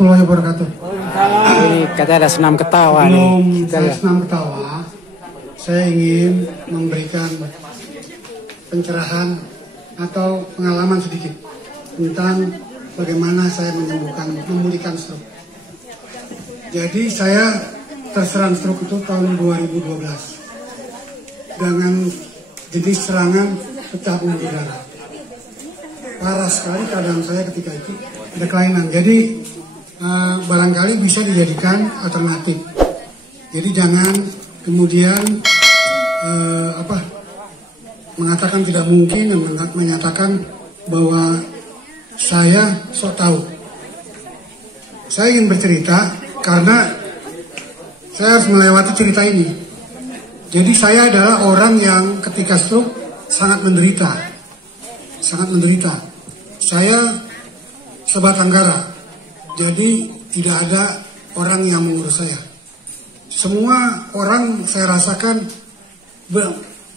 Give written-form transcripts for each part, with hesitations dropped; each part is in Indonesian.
warahmatullahi wabarakatuh. Ini kata ada senam ketawa nih. Saya senam ketawa. Saya ingin memberikan pencerahan atau pengalaman sedikit tentang bagaimana saya memulihkan stroke. Jadi saya terserang stroke itu tahun 2012 dengan jenis serangan pecah pembuluh darah. Parah sekali keadaan saya ketika itu, ada kelainan. Jadi barangkali bisa dijadikan alternatif. Jadi jangan kemudian mengatakan tidak mungkin dan menyatakan bahwa saya sok tahu. Saya ingin bercerita karena saya harus melewati cerita ini. Jadi saya adalah orang yang ketika stroke sangat menderita. Sangat menderita. Saya sebatang kara. Jadi tidak ada orang yang mengurus saya. Semua orang saya rasakan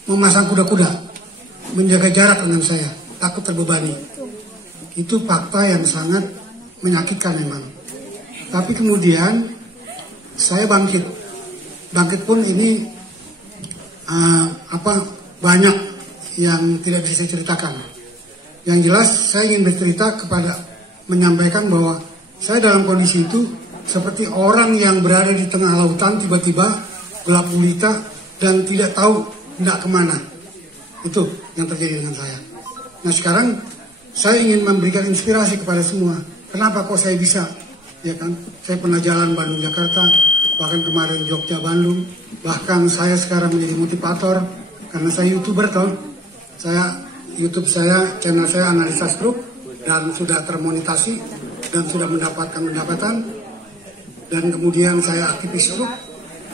memasang kuda-kuda, menjaga jarak dengan saya, takut terbebani. Itu fakta yang sangat menyakitkan memang. Tapi kemudian saya bangkit. Bangkit pun ini banyak yang tidak bisa saya ceritakan. Yang jelas saya ingin bercerita menyampaikan bahwa saya dalam kondisi itu seperti orang yang berada di tengah lautan, tiba-tiba gelap gulita dan tidak tahu hendak kemana. Itu yang terjadi dengan saya. Nah sekarang saya ingin memberikan inspirasi kepada semua. Kenapa kok saya bisa? Ya kan, saya pernah jalan Bandung-Jakarta, bahkan kemarin Jogja-Bandung. Bahkan saya sekarang menjadi motivator karena saya YouTuber toh. YouTube saya, channel saya analisa stroke dan sudah termonetasi dan sudah mendapatkan pendapatan. Dan kemudian saya aktivis stroke,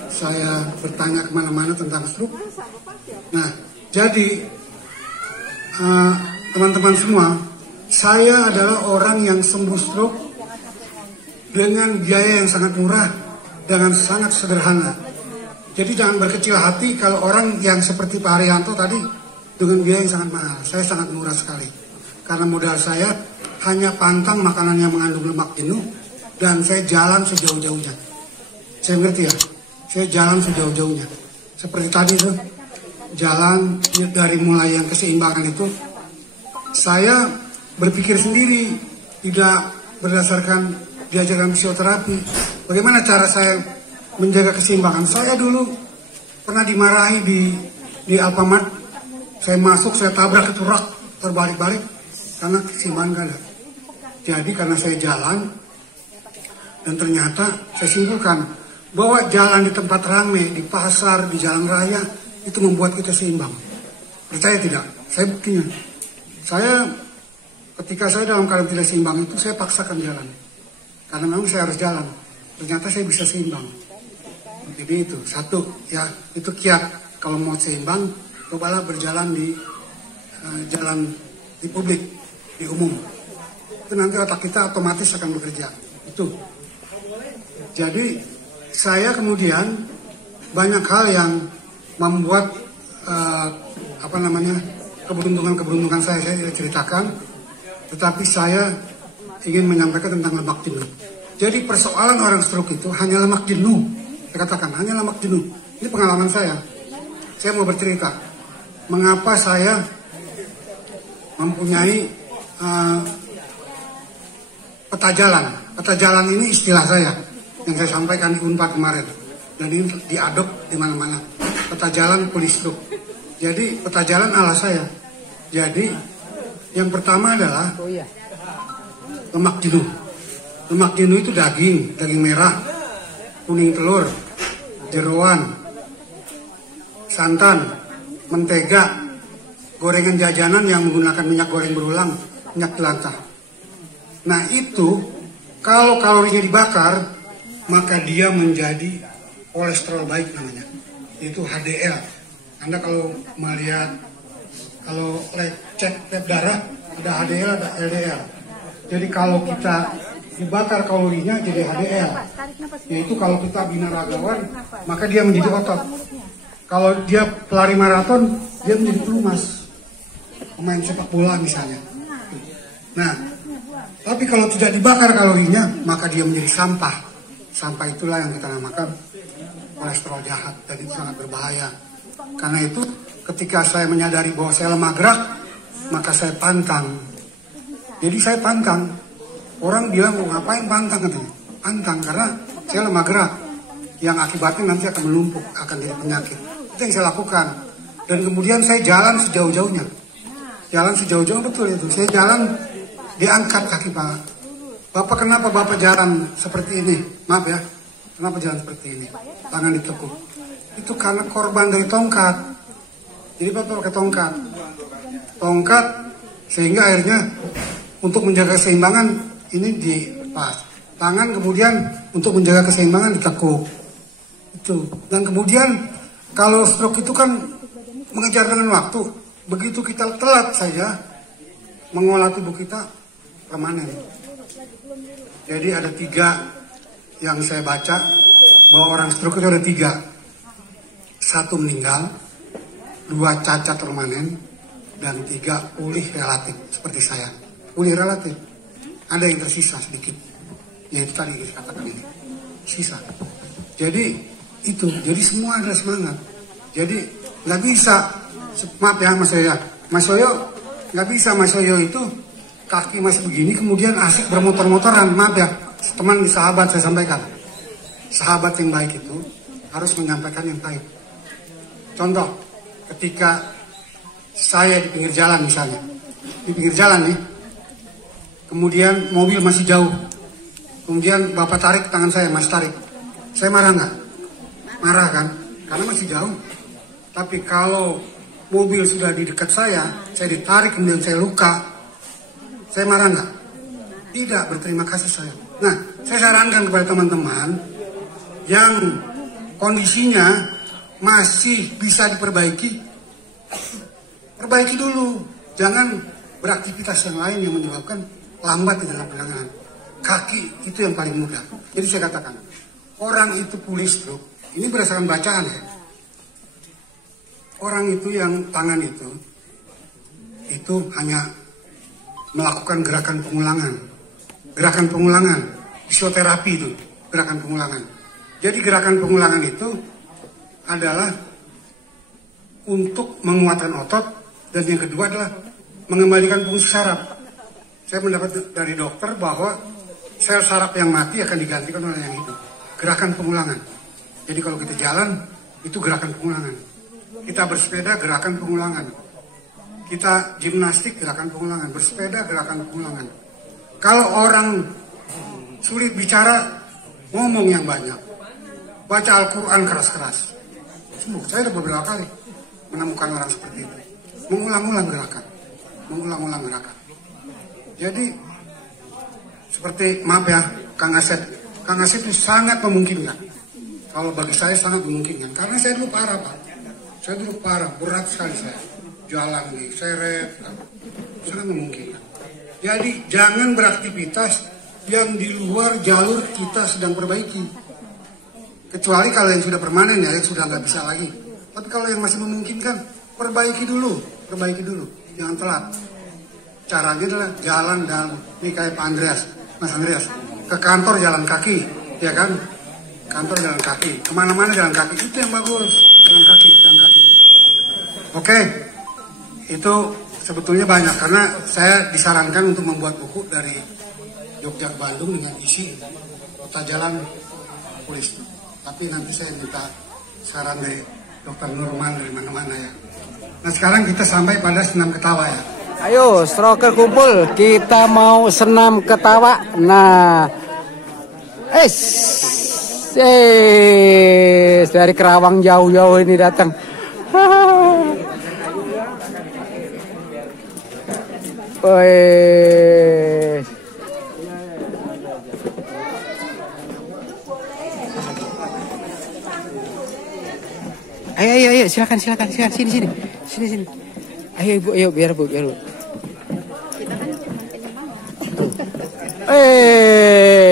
saya bertanya kemana-mana tentang stroke. Nah, jadi teman-teman semua, saya adalah orang yang sembuh stroke dengan biaya yang sangat murah, dengan sangat sederhana. Jadi jangan berkecil hati kalau orang yang seperti Pak Haryanto tadi dengan biaya yang sangat mahal. Saya sangat murah sekali. Karena modal saya hanya pantang makanan yang mengandung lemak jenuh dan saya jalan sejauh-jauhnya. Saya ngerti ya, saya jalan sejauh-jauhnya. Seperti tadi tuh, jalan dari mulai yang keseimbangan itu, saya berpikir sendiri, tidak berdasarkan diajarkan fisioterapi. Bagaimana cara saya menjaga keseimbangan? Saya dulu pernah dimarahi di Alfamart. Saya masuk, saya tabrak itu rak, terbalik-balik karena keseimbangan gak ada. Jadi karena saya jalan dan ternyata saya simpulkan bahwa jalan di tempat ramai, di pasar, di jalan raya itu membuat kita seimbang. Percaya tidak? Saya buktinya. Ketika saya dalam keadaan tidak seimbang itu saya paksakan jalan. Karena memang saya harus jalan. Ternyata saya bisa seimbang. Jadi itu satu ya, itu kiat. Kalau mau seimbang, cobalah berjalan di jalan di publik, di umum. Itu nanti otak kita otomatis akan bekerja. Itu. Jadi saya kemudian banyak hal yang membuat keberuntungan saya tidak ceritakan. Tetapi saya ingin menyampaikan tentang lemak jenuh. Jadi persoalan orang stroke itu hanya lemak jenuh. Saya katakan hanya lemak jenuh. Ini pengalaman saya. Saya mau bercerita mengapa saya mempunyai peta jalan. Peta jalan ini istilah saya yang saya sampaikan di Unpad kemarin dan ini diadop di mana-mana. Peta jalan pulih stroke. Jadi peta jalan ala saya. Jadi yang pertama adalah lemak jenuh. Lemak jenuh itu daging merah, kuning telur, jeroan, santan, mentega, gorengan jajanan yang menggunakan minyak goreng berulang, minyak jelantah. Nah itu kalau kalorinya dibakar maka dia menjadi kolesterol baik namanya. Itu HDL. Anda kalau melihat cek lab darah ada HDL ada LDL. Jadi kalau kita dibakar kalorinya jadi HDL. Yaitu kalau kita binaragawan maka dia menjadi otot. Kalau dia pelari maraton dia menjadi pelumas. Pemain sepak bola misalnya. Nah, Tapi kalau tidak dibakar kalorinya, maka dia menjadi sampah. Sampah itulah yang kita namakan kolesterol jahat, dan itu sangat berbahaya. Karena itu ketika saya menyadari bahwa saya lemah gerak, maka saya pantang. Jadi saya pantang. Orang bilang, mau ngapain pantang katanya? Pantang karena saya lemah gerak, yang akibatnya nanti akan menumpuk, akan jadi penyakit. Itu yang saya lakukan. Dan kemudian saya jalan sejauh-jauhnya. Jalan sejauh-jauh, betul itu. Saya jalan, diangkat kaki Pak. Bapak, kenapa Bapak jalan seperti ini? Maaf ya, kenapa jalan seperti ini? Tangan ditekuk. Itu karena korban dari tongkat. Jadi Bapak pakai tongkat. Tongkat, sehingga akhirnya untuk menjaga keseimbangan, ini dilepas. Tangan kemudian untuk menjaga keseimbangan ditekuk. Itu. Dan kemudian kalau stroke itu kan mengejar dengan waktu. Begitu kita telat saja mengolah tubuh kita, permanen. Jadi ada 3 yang saya baca bahwa orang stroke itu ada 3. 1 meninggal, 2 cacat permanen, dan 3 pulih relatif seperti saya. Pulih relatif. Ada yang tersisa sedikit. Yaitu tadi dikatakan ini. Sisa. Jadi itu. Jadi semua adalah semangat. Jadi nggak bisa. Maaf ya Mas Yoyo. Mas Yoyo nggak bisa. Mas Yoyo itu kaki masih begini kemudian asik bermotor-motoran. Maaf ya. Teman sahabat saya sampaikan. Sahabat yang baik itu harus menyampaikan yang baik. Contoh. Ketika saya di pinggir jalan misalnya. Di pinggir jalan nih. Kemudian mobil masih jauh. Kemudian Bapak tarik tangan saya, Mas tarik. Saya marah nggak? Marah kan? Karena masih jauh. Tapi kalau mobil sudah di dekat saya ditarik kemudian saya luka, saya marah nggak? Tidak, berterima kasih saya. Nah, saya sarankan kepada teman-teman yang kondisinya masih bisa diperbaiki, perbaiki dulu. Jangan beraktivitas yang lain yang menyebabkan lambat di dalam penanganan. Kaki itu yang paling mudah. Jadi saya katakan, orang itu pulih stroke, ini berdasarkan bacaan ya. Orang itu yang tangan itu hanya melakukan gerakan pengulangan. Gerakan pengulangan, fisioterapi itu, gerakan pengulangan. Jadi gerakan pengulangan itu adalah untuk menguatkan otot, dan yang kedua adalah mengembalikan fungsi saraf. Saya mendapat dari dokter bahwa sel saraf yang mati akan digantikan oleh yang hidup. Gerakan pengulangan. Jadi kalau kita jalan, itu gerakan pengulangan. Kita bersepeda, gerakan pengulangan. Kita gimnastik, gerakan pengulangan. Bersepeda, gerakan pengulangan. Kalau orang sulit bicara, ngomong yang banyak. Baca Al-Quran keras-keras. Sembuh. Saya sudah beberapa kali menemukan orang seperti itu. Mengulang-ulang gerakan. Mengulang-ulang gerakan. Jadi, seperti, maaf ya, Kang Asep. Kang Asep itu sangat memungkinkan. Kalau bagi saya sangat memungkinkan. Karena saya dulu parah, Pak. Saya dulu parah, berat sekali saya. Jalan diseret, sangat memungkinkan. Jadi, jangan beraktivitas yang di luar jalur kita sedang perbaiki. Kecuali kalau yang sudah permanen ya, yang sudah nggak bisa lagi. Tapi kalau yang masih memungkinkan, perbaiki dulu. Perbaiki dulu, jangan telat. Caranya adalah jalan dan ini kayak Pak Andreas. Mas Andreas, ke kantor jalan kaki, ya kan? Kantor jalan kaki, kemana-mana jalan kaki, itu yang bagus, jalan kaki. Oke, itu sebetulnya banyak, karena saya disarankan untuk membuat buku dari Jogja ke Bandung dengan isi peta jalan polis. Tapi nanti saya minta saran dari Dokter Nurman dari mana-mana ya. Nah sekarang kita sampai pada senam ketawa ya. Ayo, stroker kumpul, kita mau senam ketawa. Nah, dari Kerawang jauh-jauh ini datang. Ayo, silakan, sini. Ayo ibu, biar bu.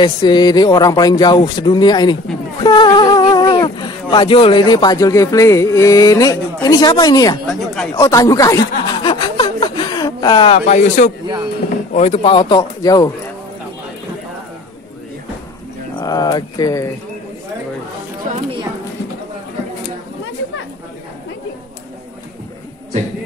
Ini orang paling jauh sedunia ini. Pak Jul, ini Pak Jul Kifli. Ini siapa ini ya? Oh, Tanjung Kait. Pak Yusuf. Oh, itu Pak Oto, jauh. Oke. Suami yang maju Pak, maju. Cek.